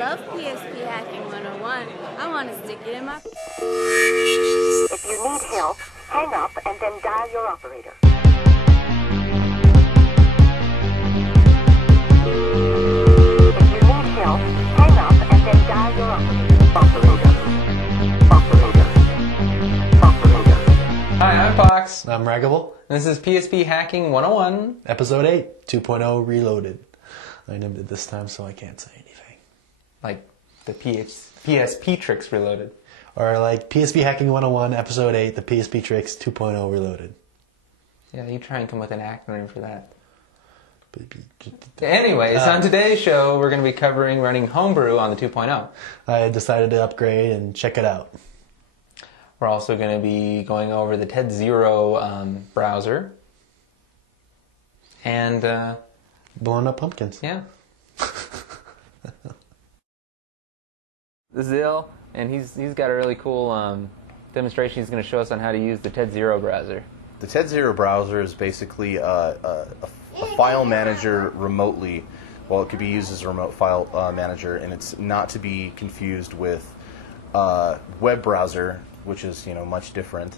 love PSP Hacking 101. I want to stick it in my... If you need help, hang up and then dial your operator. If you need help, hang up and then dial your operator. Hi, I'm Fox. I'm Raggable. And this is PSP Hacking 101. Episode 8, 2.0 Reloaded. I named it this time so I can't say anything. Like the PSP Tricks Reloaded. Or like PSP Hacking 101, Episode 8, the PSP Tricks 2.0 Reloaded. Yeah, you try and come with an acronym for that. Anyways, on today's show, we're going to be covering running Homebrew on the 2.0. I decided to upgrade and check it out. We're also going to be going over the TED Zero browser. And, blowing up pumpkins. Yeah. This is Il, and he's got a really cool demonstration he's going to show us on how to use the TED Zero browser. The TED Zero browser is basically a file manager remotely. Well, it could be used as a remote file manager, and it's not to be confused with web browser, which is much different.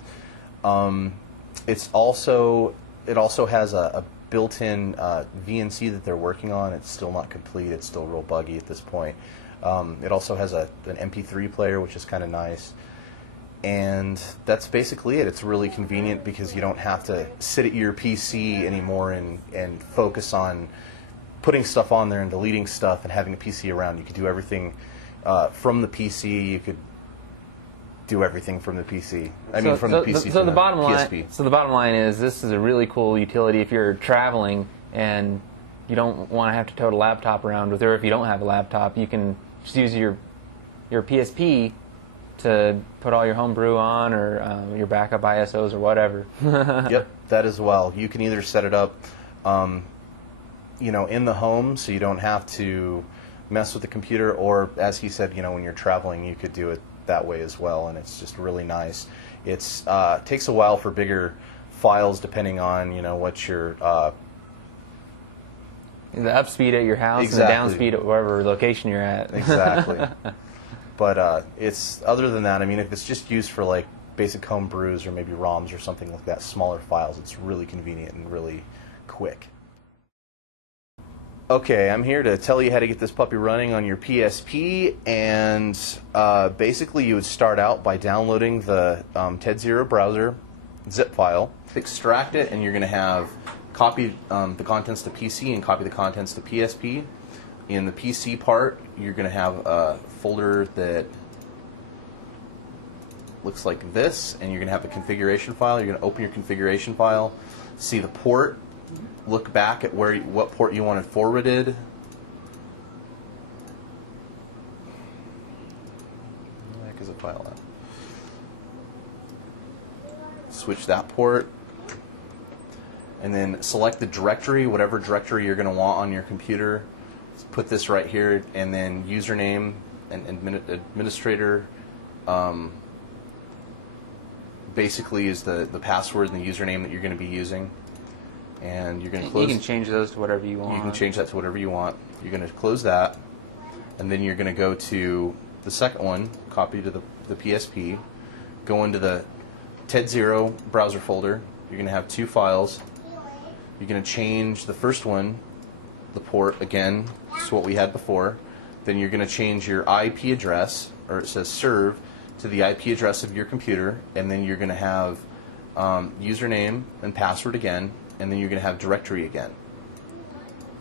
It also has a built-in VNC that they're working on. It's still not complete. It's still real buggy at this point. It also has an MP3 player, which is kind of nice. And that's basically it. It's really convenient because you don't have to sit at your PC anymore and focus on putting stuff on there and deleting stuff and having a PC around. You could do everything from the PC. You could do everything from the PC. So the bottom line is this is a really cool utility if you're traveling and you don't want to have to tote a laptop around with, or if you don't have a laptop, you can just use your PSP to put all your Homebrew on, or your backup ISOs or whatever. Yep, that as well. You can either set it up, in the home, so you don't have to mess with the computer, or as he said, when you're traveling, you could do it that way as well, and it's just really nice. It's takes a while for bigger files, depending on what your the up speed at your house and the down speed at wherever location you're at. Exactly. But it's other than that, if it's just used for like basic home brews or maybe ROMs or something like that, smaller files, it's really convenient and really quick. Okay, I'm here to tell you how to get this puppy running on your PSP, and basically you would start out by downloading the TED Zero browser zip file, extract it, and you're going to have copy the contents to PC and copy the contents to PSP. In the PC part, you're going to have a folder that looks like this, and you're going to have the configuration file. You're going to open your configuration file, see the port, look back at what port you wanted forwarded. Where the heck is the file at? Switch that port, and then select the directory, whatever directory you're going to want on your computer. Put this right here, and then username and administrator basically is the password and the username that you're going to be using. And you're going to close. You can change those to whatever you want. You can change that to whatever you want. You're going to close that, and then you're going to go to the second one, copy to the PSP, go into the TED Zero browser folder. You're going to have two files. You're going to change the first one, the port again, so what we had before. Then you're going to change your IP address, or it says serve, to the IP address of your computer, and then you're going to have username and password again, and then you're going to have directory again.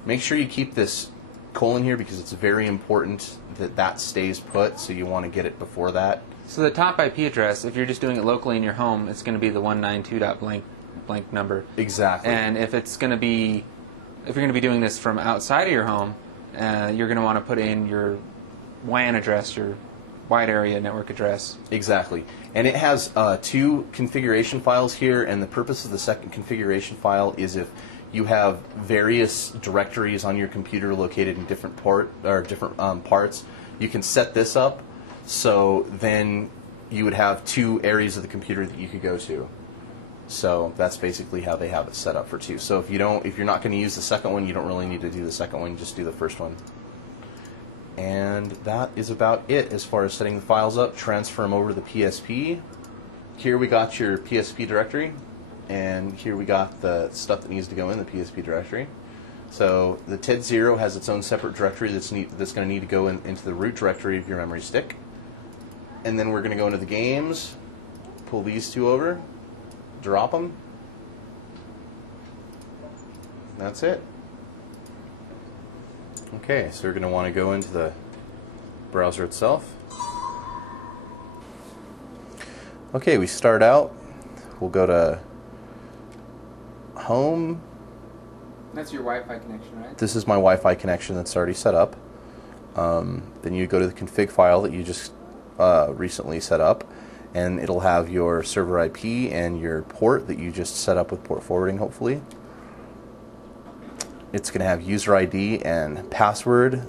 Make sure you keep this colon here because it's very important that that stays put, so you want to get it before that. So the top IP address, if you're just doing it locally in your home, it's going to be the 192.blank number. Exactly. And if you're going to be doing this from outside of your home, you're going to want to put in your WAN address, your wide area network address. Exactly. And it has two configuration files here, and the purpose of the second configuration file is if you have various directories on your computer located in different parts, you can set this up so then you would have two areas of the computer that you could go to. So that's basically how they have it set up for two. So if you're not going to use the second one, you don't really need to do the second one. Just do the first one. And that is about it as far as setting the files up. Transfer them over to the PSP. Here we got your PSP directory, and here we got the stuff that needs to go in the PSP directory. So the TED0 has its own separate directory that's going to need to go into the root directory of your memory stick. And then we're going to go into the games, pull these two over, drop them. That's it. Okay, so we're going to want to go into the browser itself. Okay, we start out. We'll go to Home. That's your Wi-Fi connection, right? This is my Wi-Fi connection that's already set up. Then you go to the config file that you just recently set up, and it'll have your server IP and your port that you just set up with port forwarding, hopefully. It's going to have user ID and password.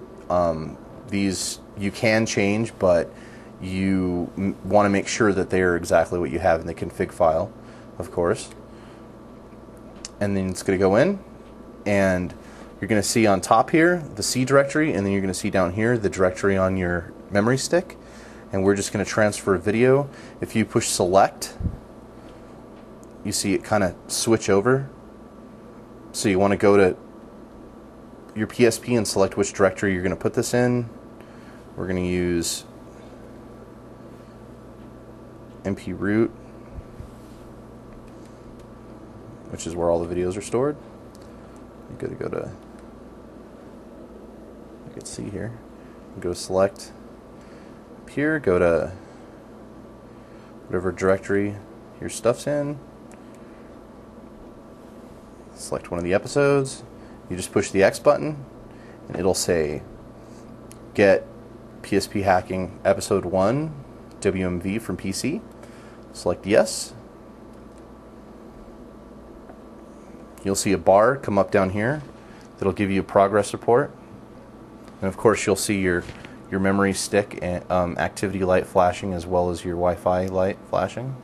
These you can change, but you want to make sure that they are exactly what you have in the config file, of course. And then it's going to go in, and you're going to see on top here the C directory, and then you're going to see down here the directory on your memory stick. And we're just going to transfer a video. If you push select, you see it kind of switch over. So you want to go to your PSP and select which directory you're going to put this in. We're going to use MP root, which is where all the videos are stored. You go to you can see here. Go to select up here. Go to whatever directory your stuff's in. Select one of the episodes. You just push the X button, and it'll say get PSP Hacking Episode 1 WMV from PC. Select yes. You'll see a bar come up down here that'll give you a progress report. And of course you'll see your memory stick and activity light flashing, as well as your Wi-Fi light flashing.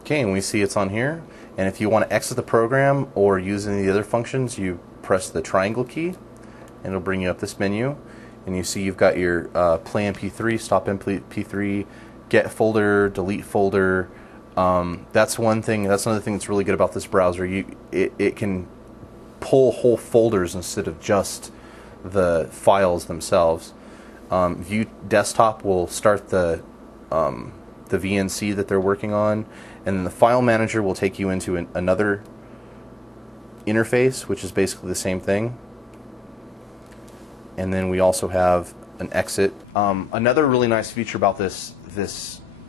Okay, and we see it's on here. And if you want to exit the program or use any of the other functions, you press the triangle key, and it'll bring you up this menu. And you see you've got your play MP3, stop MP3, get folder, delete folder. That's one thing. That's another thing that's really good about this browser. It can pull whole folders instead of just the files themselves. View desktop will start the VNC that they're working on, and then the file manager will take you into another interface, which is basically the same thing. And then we also have an exit. Another really nice feature about this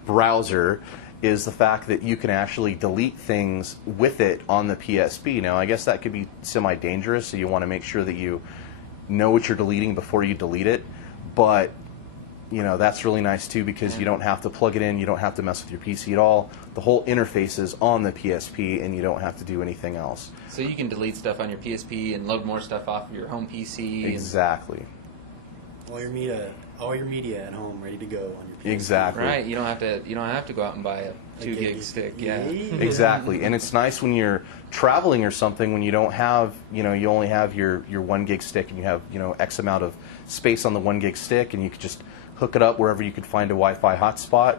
browser is the fact that you can actually delete things with it on the PSP. Now, I guess that could be semi-dangerous, so you want to make sure that you know what you're deleting before you delete it. But you know, that's really nice too, because you don't have to plug it in, you don't have to mess with your PC at all. The whole interface is on the PSP, and you don't have to do anything else. So you can delete stuff on your PSP and load more stuff off of your home PC. Exactly. All your media at home ready to go on your PC. Exactly. Right. You don't have to go out and buy a 2 gig stick. Yeah. Exactly. And it's nice when you're traveling or something, when you don't have, you only have your 1 gig stick, and you have, X amount of space on the 1 gig stick, and you could just hook it up wherever you could find a Wi-Fi hotspot,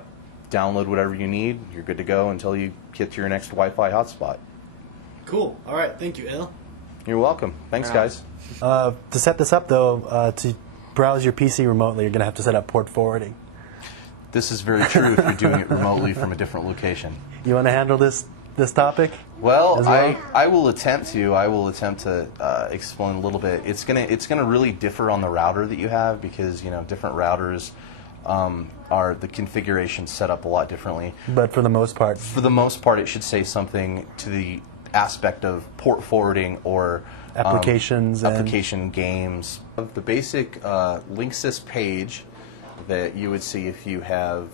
download whatever you need, you're good to go until you get to your next Wi-Fi hotspot. Cool. All right. Thank you, Al. You're welcome. Thanks, guys. To set this up, though, to browse your PC remotely, you're going to have to set up port forwarding. This is very true if you're doing it remotely from a different location. You want to handle this topic? Well, I will attempt to. I will attempt to explain a little bit. It's gonna really differ on the router that you have, because different routers are the configuration set up a lot differently. But for the most part, it should say something to the aspect of port forwarding or application games. The basic Linksys page that you would see if you have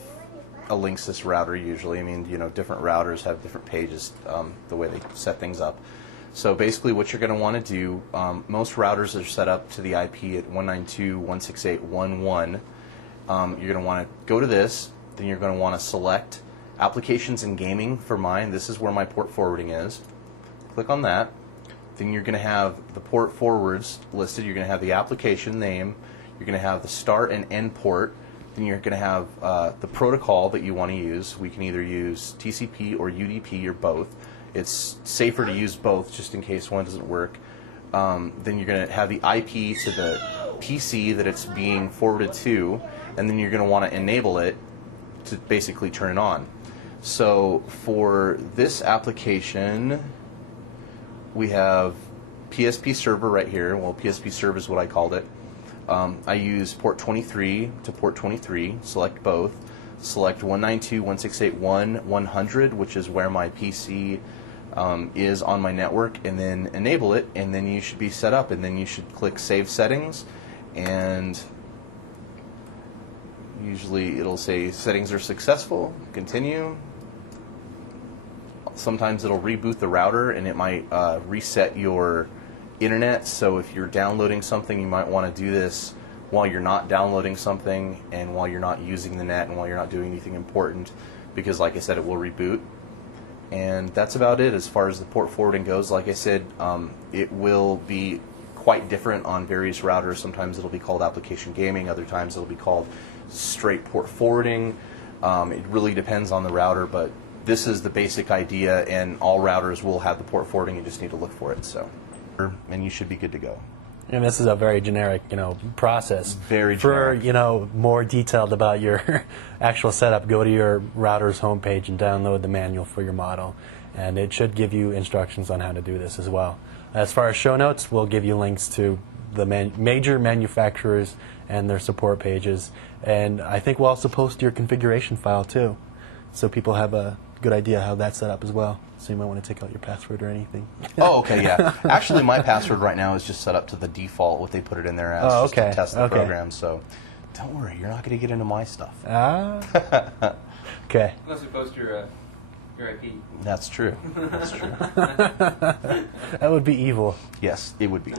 a Linksys router usually. I mean, different routers have different pages, the way they set things up. So basically what you're going to want to do, most routers are set up to the IP at 192.168.1.1. You're going to want to go to this, then you're going to want to select Applications and Gaming for mine. This is where my port forwarding is. Click on that. Then you're going to have the port forwards listed. You're going to have the application name. You're going to have the start and end port. Then you're going to have the protocol that you want to use. We can either use TCP or UDP or both. It's safer to use both just in case one doesn't work. Then you're going to have the IP to the PC that it's being forwarded to, and then you're going to want to enable it to basically turn it on. So for this application, we have PSP server right here. Well, PSP server is what I called it. I use port 23 to port 23, select both. Select 192.168.1.100, which is where my PC is on my network, and then enable it, and then you should be set up, and then you should click Save Settings, and usually it'll say settings are successful, continue. Sometimes it'll reboot the router, and it might reset your internet, so if you're downloading something, you might want to do this while you're not downloading something, and while you're not using the net, and while you're not doing anything important, because like I said, it will reboot. And that's about it as far as the port forwarding goes. Like I said, it will be quite different on various routers. Sometimes it'll be called application gaming, other times it'll be called straight port forwarding. It really depends on the router, but this is the basic idea, and all routers will have the port forwarding. You just need to look for it. So, and you should be good to go. And this is a very generic, process. Very generic. For, more detailed about your actual setup, go to your router's homepage and download the manual for your model. And it should give you instructions on how to do this as well. As far as show notes, we'll give you links to the major manufacturers and their support pages. And I think we'll also post your configuration file too, so people have a good idea how that's set up as well. So you might want to take out your password or anything. Oh, okay, yeah. Actually, my password right now is just set up to the default, what they put it in there as, just to test the program. So don't worry, you're not going to get into my stuff. Okay. Unless you post your IP. That's true. That's true. That would be evil. Yes, it would be.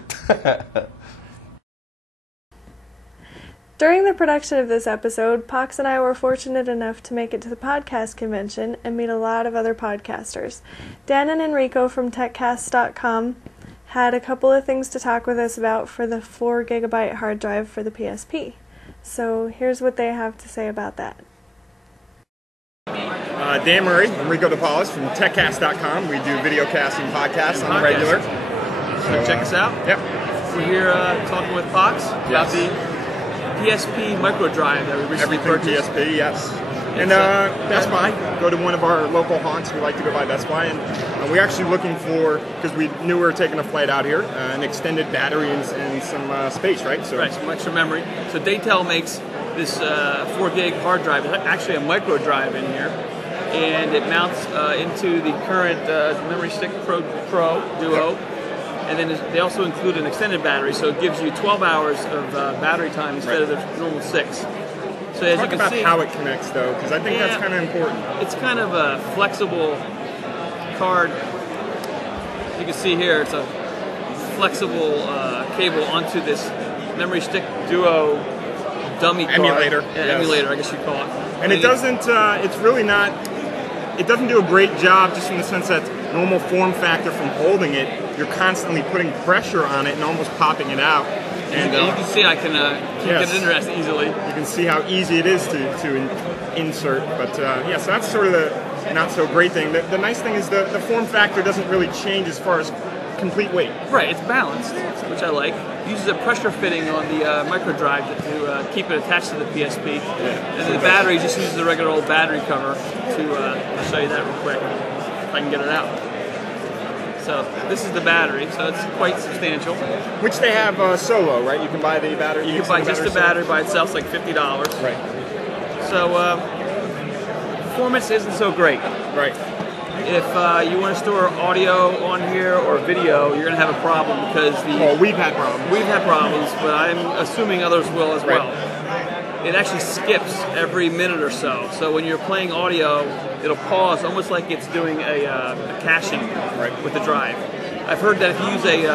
During the production of this episode, Pox and I were fortunate enough to make it to the podcast convention and meet a lot of other podcasters. Dan and Enrico from TechCast.com had a couple of things to talk with us about for the 4 GB hard drive for the PSP. So here's what they have to say about that. Dan Murray, Enrico DePaulis from TechCast.com. We do video casting podcasts on the regular. So check us out. Yep. We're here talking with Pox about the PSP micro drive that we recently purchased. PSP, yes. And Best Buy. Go to one of our local haunts. We like to go by Best Buy, and we're actually looking for, because we knew we were taking a flight out here, an extended battery and some space, right? So right, some extra memory. So Daytel makes this 4 gig hard drive. It's actually a micro drive in here, and it mounts into the current Memory Stick Pro Duo. And then they also include an extended battery, so it gives you 12 hours of battery time instead of the normal 6. So as talk you can about see, how it connects, though, because I think that's kind of important. It's kind of a flexible card. You can see here, it's a flexible cable onto this Memory Stick Duo dummy card. Emulator. Emulator, I guess you'd call it. And it doesn't, it's really not, it doesn't do a great job just in the sense that normal form factor from holding it, you're constantly putting pressure on it and almost popping it out. And you can see I can get it in there easily. You can see how easy it is to insert. But so that's sort of the not so great thing. The nice thing is the form factor doesn't really change as far as complete weight. Right, it's balanced, which I like. It uses a pressure fitting on the micro drive to keep it attached to the PSP. And then the battery just uses the regular old battery cover to I'll show you that real quick, if I can get it out. So this is the battery, so it's quite substantial. Which they have solo, right? You can buy the battery. You can buy just the battery by itself, it's like $50. Right. So performance isn't so great. Right. If you want to store audio on here or video, you're going to have a problem because we've had problems. We've had problems, but I'm assuming others will as well. It actually skips every minute or so. So when you're playing audio, it'll pause almost like it's doing a caching with the drive. I've heard that if you use a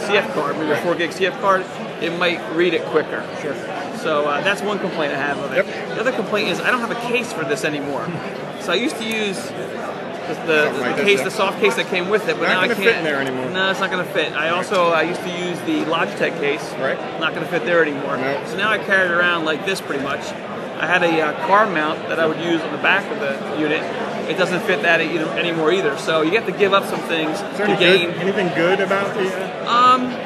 CF card, maybe a 4 gig CF card, it might read it quicker. Sure. So that's one complaint I have of it. Yep. The other complaint is I don't have a case for this anymore. So I used to use the soft case that came with it, but now I can't fit in there anymore. No, it's not going to fit. I used to use the Logitech case. Right. Not going to fit there anymore. No. So now I carry it around like this pretty much. I had a car mount that I would use on the back of the unit. It doesn't fit that anymore either. So you have to give up some things to gain. Anything good about the?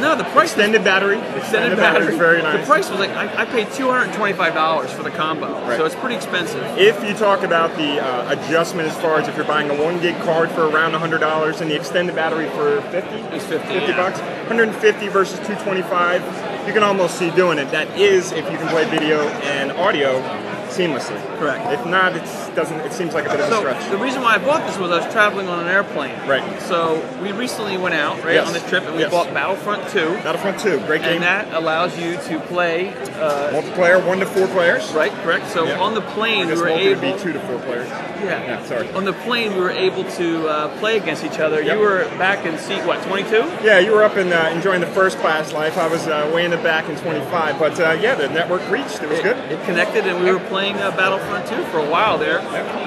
No, the price. Extended battery. Extended battery. Very nice. The price was like I paid $225 for the combo, Right. so it's pretty expensive. If you talk about the adjustment as far as if you're buying a 1 gig card for around $100 and the extended battery for 50, It's 50 50 bucks, 150 versus 225, you can almost see doing it. That is if you can play video and audio seamlessly. Correct. If not, it seems like a bit of a So stretch. the reason why I bought this was I was traveling on an airplane. Right. So we recently went out Yes. on this trip and we Yes. bought Battlefront 2. Battlefront 2, great game. And that allows you to play Multiplayer, 1 to 4 players. right, correct. So Yeah. on the plane I we guess were multi would able be 2 to 4 players. yeah. Sorry. On the plane we were able to play against each other. Yep. You were back in seat 22? Yeah, you were up and enjoying the first class life. I was way in the back in 25. But yeah, the network reached. It was good. It connected and we were playing Battlefront 2 for a while there.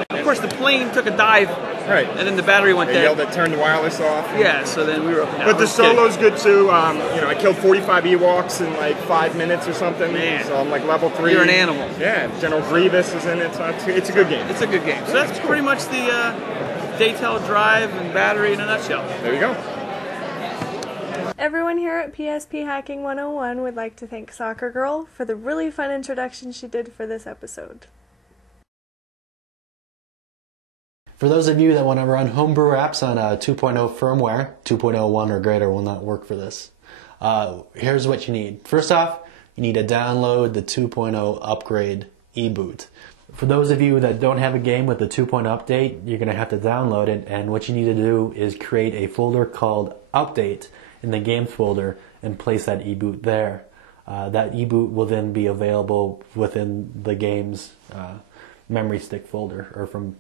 Of course the plane took a dive Right. and then the battery went They dead. yelled at turn the wireless off. Yeah, so then we were up and But the just kidding. solo's good too. I killed 45 Ewoks in like 5 minutes or something. Man. So I'm like level 3. You're an animal. Yeah, General Grievous is in it. So it's a good game. It's a good game. So that's pretty much the Daytel drive and battery in a nutshell. There you go. Everyone here at PSP Hacking 101 would like to thank Soccer Girl for the really fun introduction she did for this episode. For those of you that want to run Homebrew apps on a 2.0 firmware, 2.01 or greater will not work for this. Here's what you need. First off, you need to download the 2.0 upgrade eBoot. For those of you that don't have a game with the 2.0 update, you're going to have to download it, and what you need to do is create a folder called Update in the Games folder and place that eBoot there. That eBoot will then be available within the game's memory stick folder, or from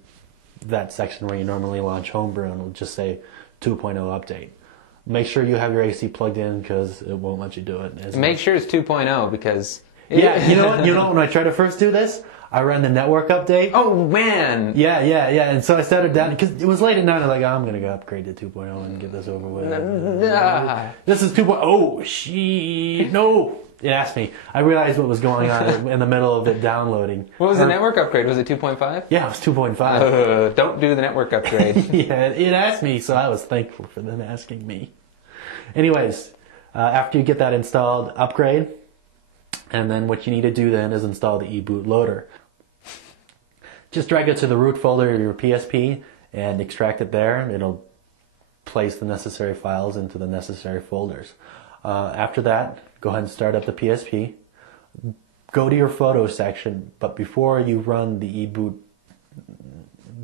that section where you normally launch Homebrew, and it'll just say 2.0 update. Make sure you have your AC plugged in because it won't let you do it. Make sure it's 2.0 because... Yeah, you know what? When I tried to first do this, I ran the network update. Oh, man! Yeah. And so I started down, because it was late at night, I was like, I'm going to go upgrade to 2.0 and get this over with. This is 2.0. Oh, shit. No. It asked me. I realized what was going on in the middle of it downloading. What was the network upgrade? Was it 2.5? Yeah, it was 2.5. Don't do the network upgrade. Yeah, it asked me, so I was thankful for them asking me. Anyways, after you get that installed, upgrade. And then what you need to do then is install the eBoot loader. Just drag it to the root folder of your PSP and extract it there. It'll place the necessary files into the necessary folders. After that, go ahead and start up the PSP. Go to your photos section, but before you run the eBoot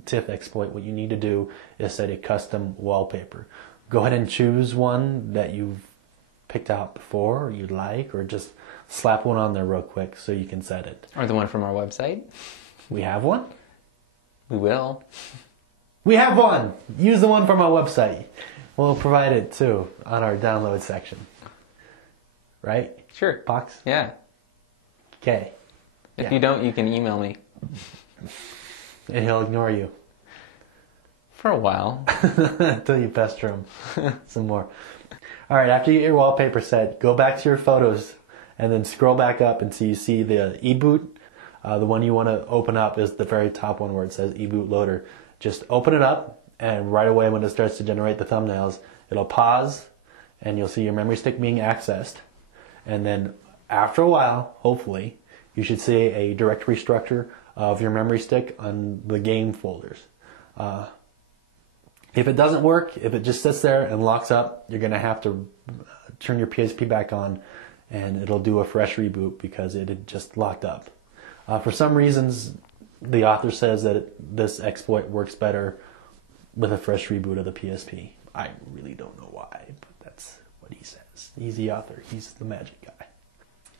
TIFF exploit, what you need to do is set a custom wallpaper. Go ahead and choose one that you've picked out before, or you'd like, or just slap one on there real quick so you can set it. Or the one from our website. We have one? We will. We have one! Use the one from our website. We'll provide it too on our download section. Right? Sure. Box? Yeah. Okay. If you don't, you can email me. And he'll ignore you. For a while. Until you pester him some more. Alright, after you get your wallpaper set, go back to your photos and then scroll back up until you see the eBoot. The one you want to open up is the very top one where it says eBoot Loader. Just open it up, and right away when it starts to generate the thumbnails, it'll pause and you'll see your memory stick being accessed. And then after a while, hopefully, you should see a directory structure of your memory stick on the game folders. If it doesn't work, if it just sits there and locks up, you're going to have to turn your PSP back on and it'll do a fresh reboot because it had just locked up. For some reasons, the author says that this exploit works better with a fresh reboot of the PSP. I really don't know why, but that's what he says. He's the author. He's the magic guy.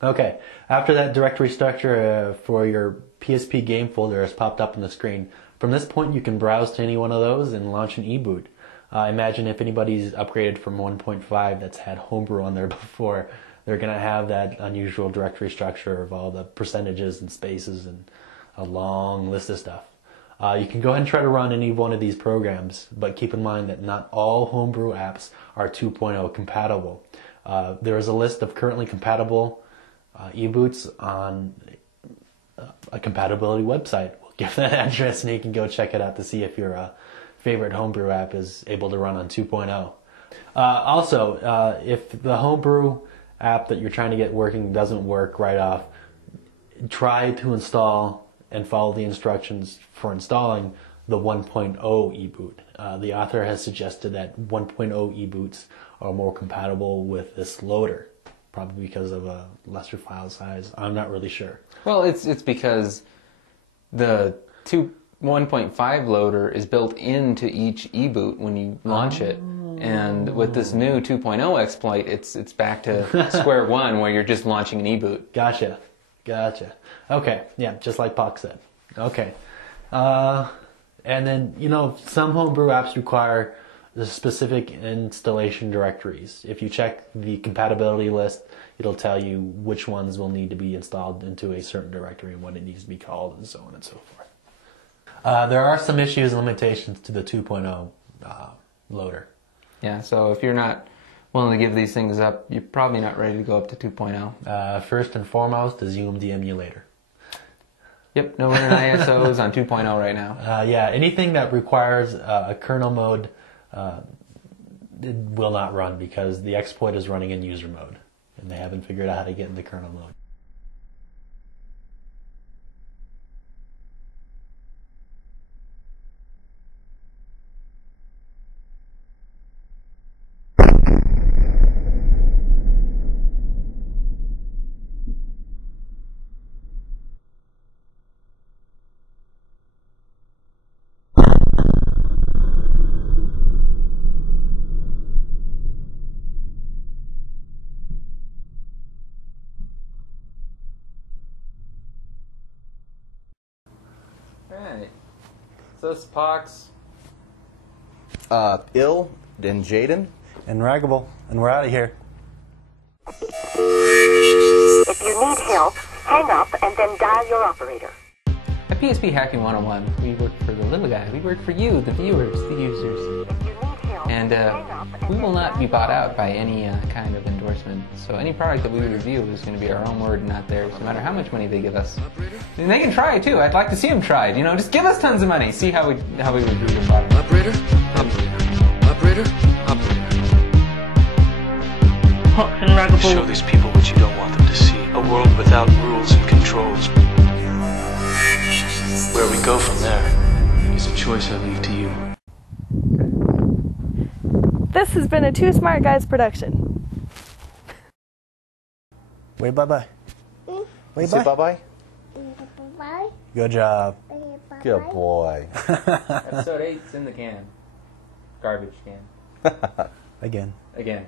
Okay, after that directory structure for your PSP game folder has popped up on the screen, from this point you can browse to any one of those and launch an eBoot. Imagine if anybody's upgraded from 1.5 that's had Homebrew on there before, they're going to have that unusual directory structure of all the percentages and spaces and a long list of stuff. You can go ahead and try to run any one of these programs, but keep in mind that not all Homebrew apps are 2.0 compatible. There is a list of currently compatible e-boots on a compatibility website. We'll give that address and you can go check it out to see if your favorite Homebrew app is able to run on 2.0. Also, if the Homebrew app that you're trying to get working doesn't work right off, try to install and follow the instructions for installing the 1.0 e-boot. The author has suggested that 1.0 e-boots are more compatible with this loader, probably because of a lesser file size. I'm not really sure. Well, it's because the 1.5 loader is built into each e-boot when you launch it. And with this new 2.0 exploit, it's back to square one where you're just launching an e-boot. Gotcha. Okay, yeah, just like Pock said. Okay. And then, some Homebrew apps require the specific installation directories. If you check the compatibility list, it'll tell you which ones will need to be installed into a certain directory and what it needs to be called and so on and so forth. There are some issues and limitations to the 2.0 loader. Yeah, so if you're not willing to give these things up, you're probably not ready to go up to 2.0. First and foremost is the emulator. Yep, no running ISOs on 2.0 right now. Yeah, anything that requires a kernel mode it will not run because the exploit is running in user mode and they haven't figured out how to get into kernel mode. Alright. So this is Pox. Ill and Jaden. And Raggable. And we're out of here. If you need help, hang up and then dial your operator. At PSP Hacking 101, we work for the little guy. We work for you, the viewers, the users. If you need help, And hang up and we then will not dial be your bought operator. out by any kind of endorsement. So any product that we review is going to be our own word, not theirs, no matter how much money they give us. And they can try it too. I'd like to see them try it. Just give us tons of money. See how we would do your product. Operator. Pox and Raggable. Show these people what you don't want them to see. A world without rules and controls. Where we go from there is a choice I leave to you. This has been a Two Smart Guys production. Wait, bye-bye. Wait, Say bye-bye. Good job. Good boy. Episode 8's in the can. Garbage can. Again. Again.